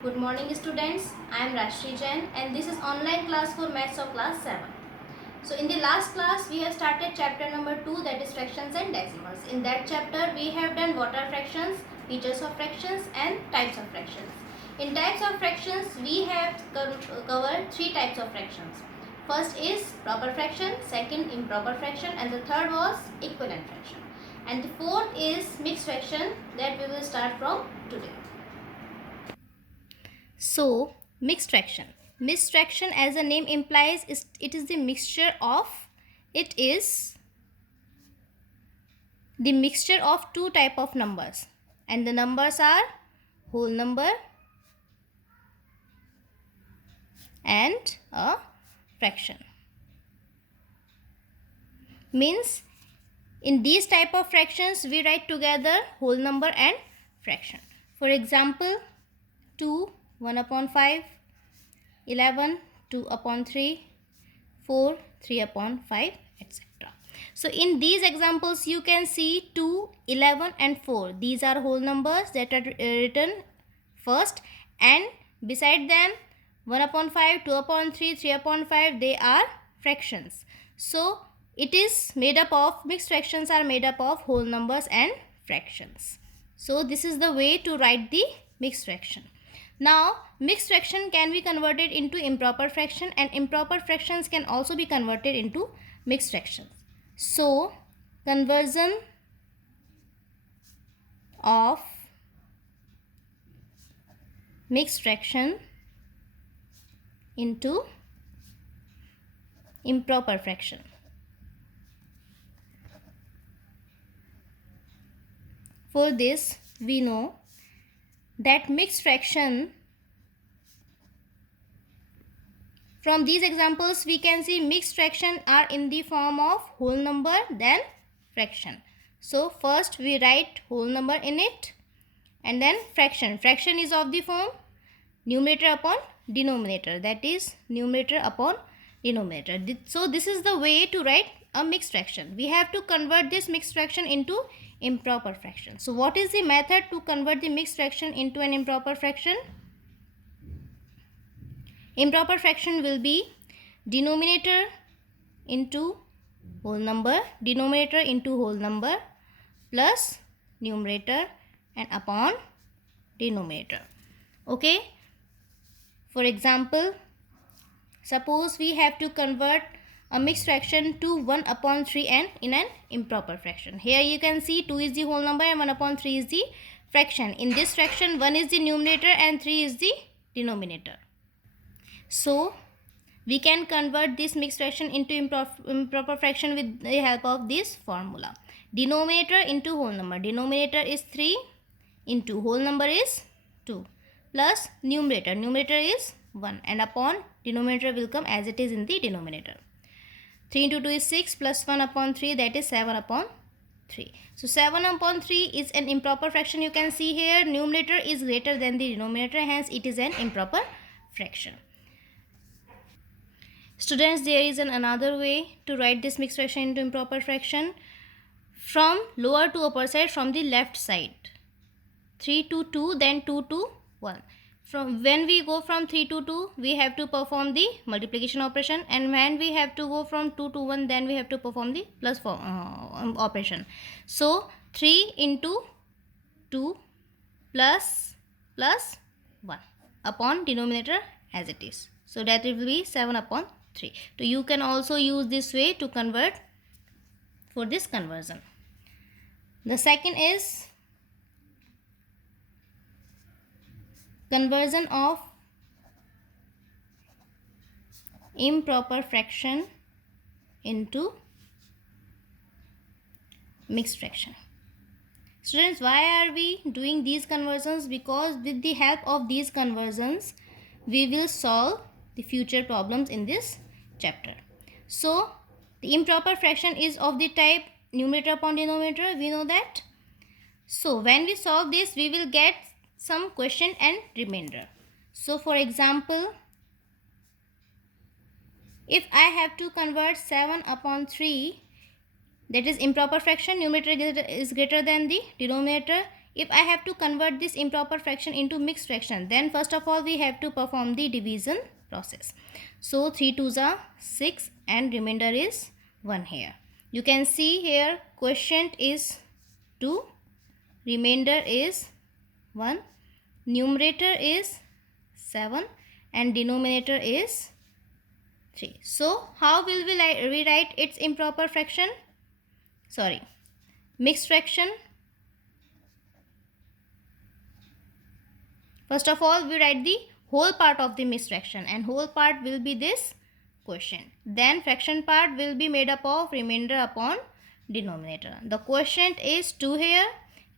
Good morning students, I am Rashri Jain and this is online class for maths of class 7. So in the last class we have started chapter number 2, that is fractions and decimals. In that chapter we have done what are fractions, features of fractions and types of fractions. In types of fractions we have covered 3 types of fractions. First is proper fraction, second improper fraction and the third was equivalent fraction. And the fourth is mixed fraction that we will start from today. So, mixed fraction. Mixed fraction, as the name implies, it is the mixture of two type of numbers, and the numbers are whole number and a fraction. Means in these type of fractions we write together whole number and fraction. For example, 2 1 upon 5, 11 2 upon 3, 4 3 upon 5, etc. So in these examples you can see 2, 11 and 4. These are whole numbers that are written first, and beside them 1 upon 5, 2 upon 3, 3 upon 5, they are fractions. So it is made up of, mixed fractions are made up of whole numbers and fractions. So this is the way to write the mixed fraction. Now mixed fraction can be converted into improper fraction, and improper fractions can also be converted into mixed fractions. So conversion of mixed fraction into improper fraction. For this we know that mixed fraction, from these examples we can see mixed fraction are in the form of whole number then fraction. So first we write whole number in it and then fraction. Fraction is of the form numerator upon denominator, that is numerator upon denominator. So this is the way to write a mixed fraction. We have to convert this mixed fraction into improper fraction. So what is the method to convert the mixed fraction into an improper fraction? Improper fraction will be denominator into whole number, denominator into whole number plus numerator and upon denominator. Okay. For example, suppose we have to convert a mixed fraction to 1 upon 3 and in an improper fraction. Here you can see 2 is the whole number and 1 upon 3 is the fraction. In this fraction 1 is the numerator and 3 is the denominator. So we can convert this mixed fraction into improper fraction with the help of this formula. Denominator into whole number. Denominator is 3 into whole number is 2 plus numerator. Numerator is 1 and upon denominator will come as it is in the denominator. 3 into 2 is 6 plus 1 upon 3, that is 7 upon 3. So 7 upon 3 is an improper fraction. You can see here numerator is greater than the denominator, hence it is an improper fraction. Students, there is another way to write this mixed fraction into improper fraction. From lower to upper side, from the left side. 3 to 2, then 2 to 1. When we go from 3 to 2, we have to perform the multiplication operation, and when we have to go from 2 to 1, then we have to perform the plus operation. So 3 into 2 plus 1 upon denominator as it is. So that will be 7 upon 3. So you can also use this way to convert for this conversion. The second is conversion of improper fraction into mixed fraction. Students, why are we doing these conversions? Because with the help of these conversions we will solve the future problems in this chapter. So the improper fraction is of the type numerator upon denominator, we know that. So when we solve this we will get some quotient and remainder. So for example, if I have to convert 7 upon 3, that is improper fraction, numerator is greater than the denominator, if I have to convert this improper fraction into mixed fraction, then first of all we have to perform the division process. So 3 2s are 6 and remainder is 1 here. You can see here quotient is 2, remainder is 1, numerator is 7 and denominator is 3. So how will we rewrite its improper fraction? Sorry, mixed fraction. First of all, we write the whole part of the mixed fraction, and whole part will be this quotient. Then fraction part will be made up of remainder upon denominator. The quotient is 2 here,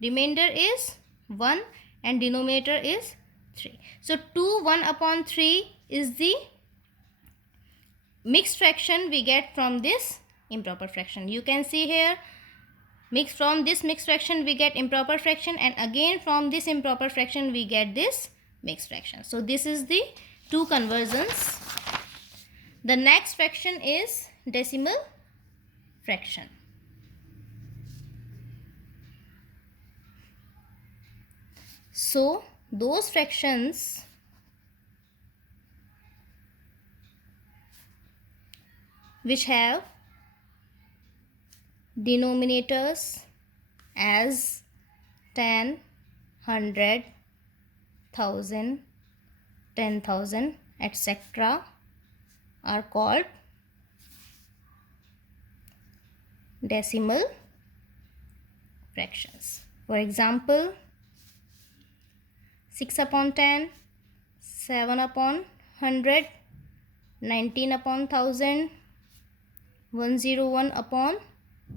remainder is 1 and denominator is 3. So 2 1 upon 3 is the mixed fraction we get from this improper fraction. You can see here, from this mixed fraction we get improper fraction, and again from this improper fraction we get this mixed fraction. So this is the two conversions. The next fraction is decimal fraction. So those fractions which have denominators as 10, 100, 1000, 10,000, etc. are called decimal fractions. For example, 6 upon 10, 7 upon 100, 19 upon 1000, 101 upon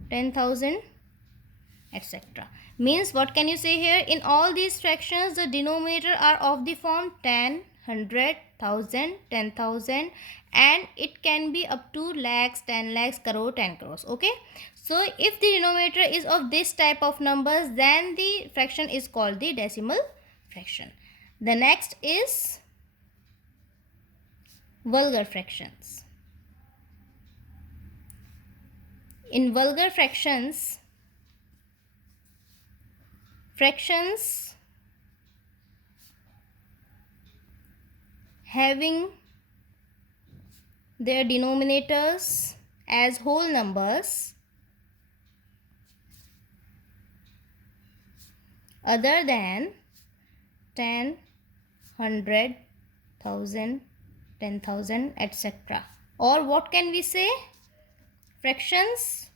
10,000, etc. Means what can you say here? In all these fractions, the denominator are of the form 10, 100, 1000, 10,000, and it can be up to lakhs, 10 lakhs, crore, 10 crores. Okay. So if the denominator is of this type of numbers, then the fraction is called the decimal fraction. The next is vulgar fractions. In vulgar fractions, having their denominators as whole numbers other than 10, 100, 1000, 10,000, etc. Or what can we say? Fractions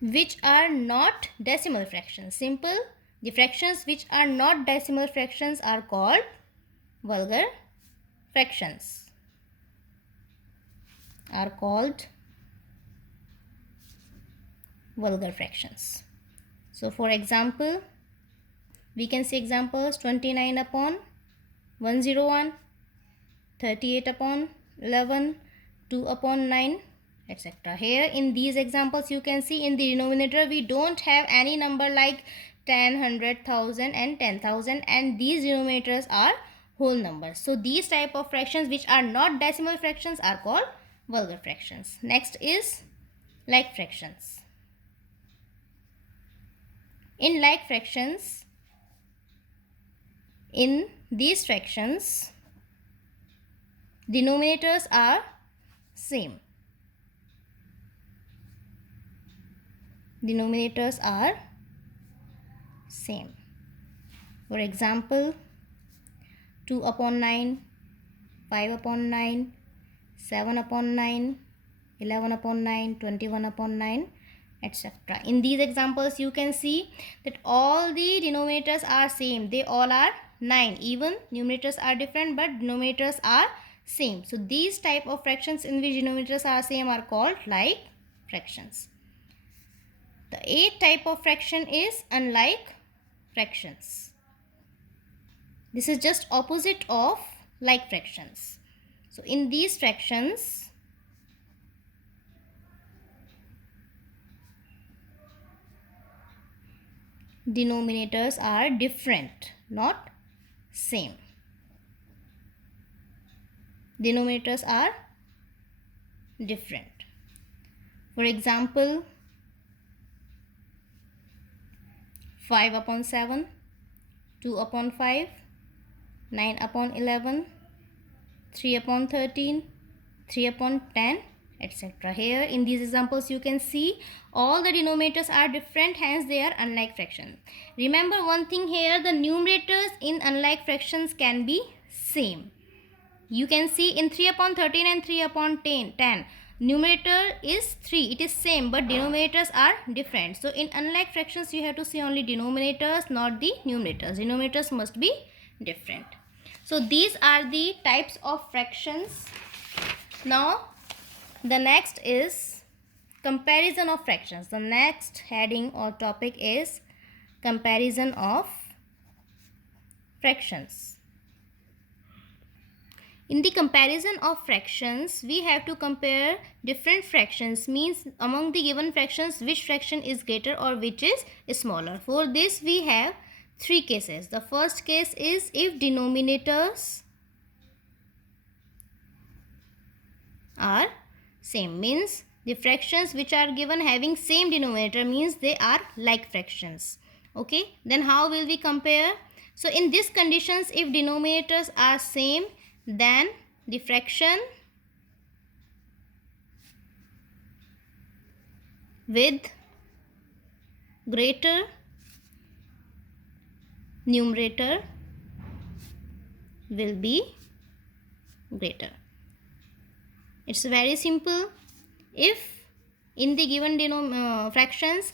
which are not decimal fractions. Simple. The fractions which are not decimal fractions are called vulgar fractions. So for example, we can see examples: 29 upon 101, 38 upon 11, 2 upon 9, etc. Here in these examples you can see in the denominator we don't have any number like 10, 100, 1000 and 10,000, and these denominators are whole numbers. So these type of fractions which are not decimal fractions are called vulgar fractions. Next is like fractions. In like fractions, in these fractions, denominators are same. For example, 2 upon 9, 5 upon 9, 7 upon 9, 11 upon 9, 21 upon 9, etc. In these examples you can see that all the denominators are same. They all are 9. Even numerators are different but denominators are same. So these type of fractions in which denominators are same are called like fractions. The 8th type of fraction is unlike fractions. This is just opposite of like fractions. So in these fractions, denominators are different, not same. Denominators are different. For example, 5 upon 7, 2 upon 5, 9 upon 11, 3 upon 13, 3 upon 10, etc. Here in these examples you can see all the denominators are different, hence they are unlike fractions. Remember one thing here, the numerators in unlike fractions can be same. You can see in 3 upon 13 and 3 upon 10, numerator is 3, it is same, but denominators are different. So in unlike fractions you have to see only denominators, not the numerators. Denominators must be different. So these are the types of fractions. Now the next is comparison of fractions. The next heading or topic is comparison of fractions. In the comparison of fractions, we have to compare different fractions, means among the given fractions which fraction is greater or which is smaller. For this we have three cases. The first case is if denominators are same, means the fractions which are given having same denominator means they are like fractions. Okay, then how will we compare? So in these conditions, if denominators are same, then the fraction with greater numerator will be greater. It's very simple. If in the given fractions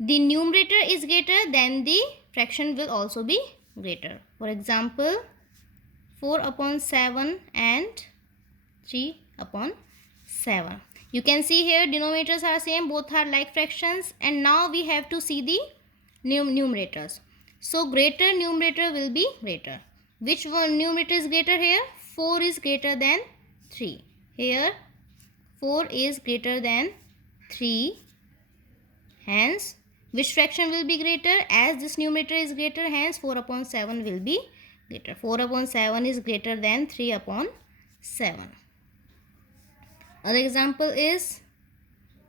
the numerator is greater, then the fraction will also be greater. For example, 4 upon 7 and 3 upon 7. You can see here denominators are same, both are like fractions, and now we have to see the numerators. So greater numerator will be greater. Which one numerator is greater here? 4 is greater than 3. Here 4 is greater than 3. Hence which fraction will be greater? As this numerator is greater, hence 4 upon 7 will be greater. 4 upon 7 is greater than 3 upon 7. Other example is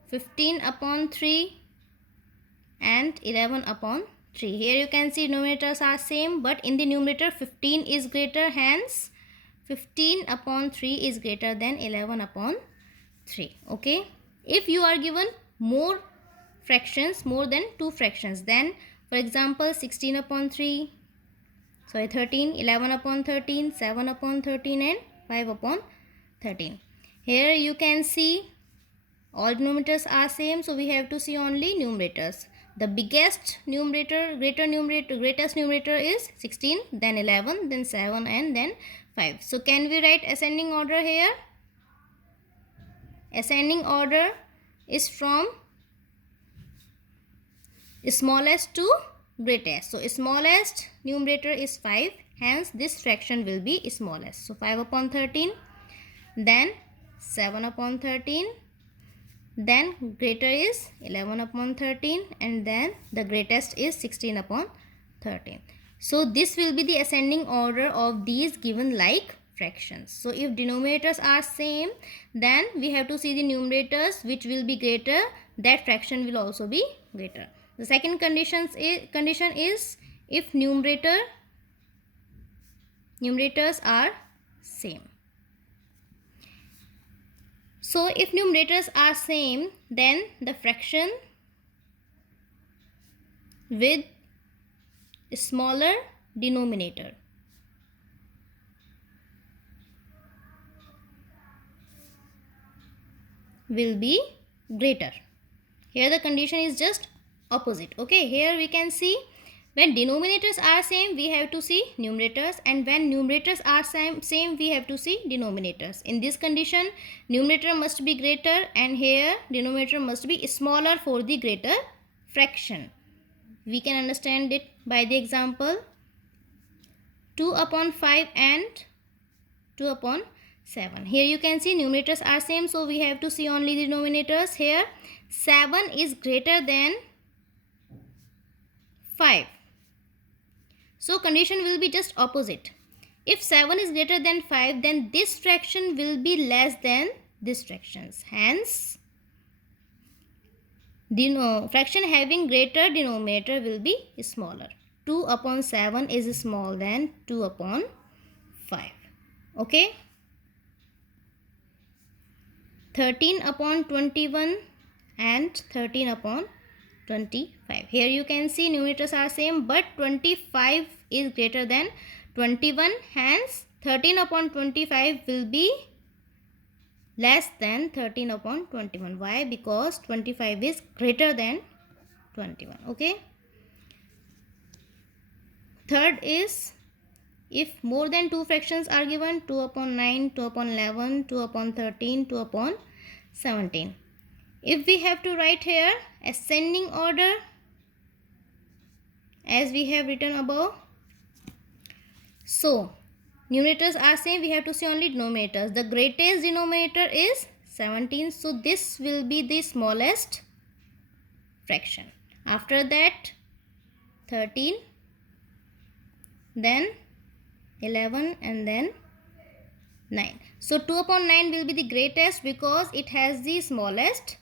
15 upon 3 and 11 upon 3. Here you can see numerators are same, but in the numerator 15 is greater, hence 15 upon 3 is greater than 11 upon 3. Okay, if you are given more fractions, more than 2 fractions, then for example 16 upon 3, 13, 11 upon 13, 7 upon 13 and 5 upon 13. Here you can see all denominators are same, so we have to see only numerators. The biggest numerator, greatest numerator is 16, then 11, then 7 and then 5. So can we write ascending order here? Ascending order is from smallest to greatest. So smallest numerator is 5, hence this fraction will be smallest. So 5 upon 13, then 7 upon 13, then greater is 11 upon 13, and then the greatest is 16 upon 13. So this will be the ascending order of these given like fractions. So if denominators are same, then we have to see the numerators which will be greater, that fraction will also be greater. The second condition is if numerators are same. So if numerators are same, then the fraction with smaller denominator will be greater. Here the condition is just opposite. Okay, here we can see when denominators are same, we have to see numerators, and when numerators are same, we have to see denominators. In this condition, numerator must be greater, and here denominator must be smaller for the greater fraction. We can understand it by the example 2 upon 5 and 2 upon 7. Here you can see numerators are same, so we have to see only the denominators. Here 7 is greater than 5. So condition will be just opposite. If 7 is greater than 5, then this fraction will be less than this fraction. Hence fraction having greater denominator will be smaller. 2 upon 7 is smaller than 2 upon 5. Okay. 13 upon 21 and 13 upon 25. Here you can see numerators are same, but 25 is greater than 21. Hence 13 upon 25 will be less than 13 upon 21. Why? Because 25 is greater than 21. Okay. Third is, if more than 2 fractions are given, 2 upon 9, 2 upon 11, 2 upon 13, 2 upon 17. If we have to write here ascending order as we have written above, so numerators are same, we have to see only denominators. The greatest denominator is 17, so this will be the smallest fraction. After that 13, then 11, and then 9. So 2 upon 9 will be the greatest because it has the smallest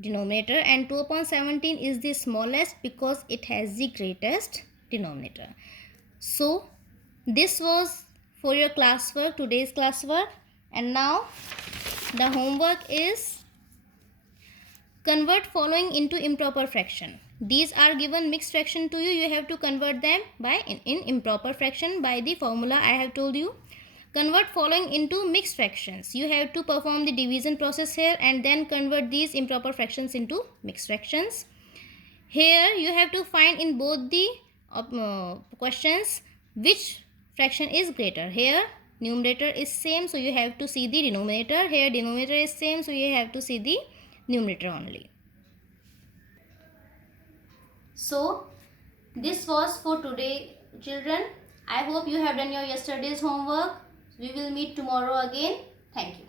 denominator, and 2 upon 17 is the smallest because it has the greatest denominator. So this was for your classwork, today's classwork. And now the homework is convert following into improper fraction. These are given mixed fraction to you. You have to convert them by in improper fraction by the formula I have told you. Convert following into mixed fractions. You have to perform the division process here and then convert these improper fractions into mixed fractions. Here you have to find in both the questions which fraction is greater. Here numerator is same, so you have to see the denominator. Here denominator is same, so you have to see the numerator only. So this was for today, children. I hope you have done your yesterday's homework. We will meet tomorrow again. Thank you.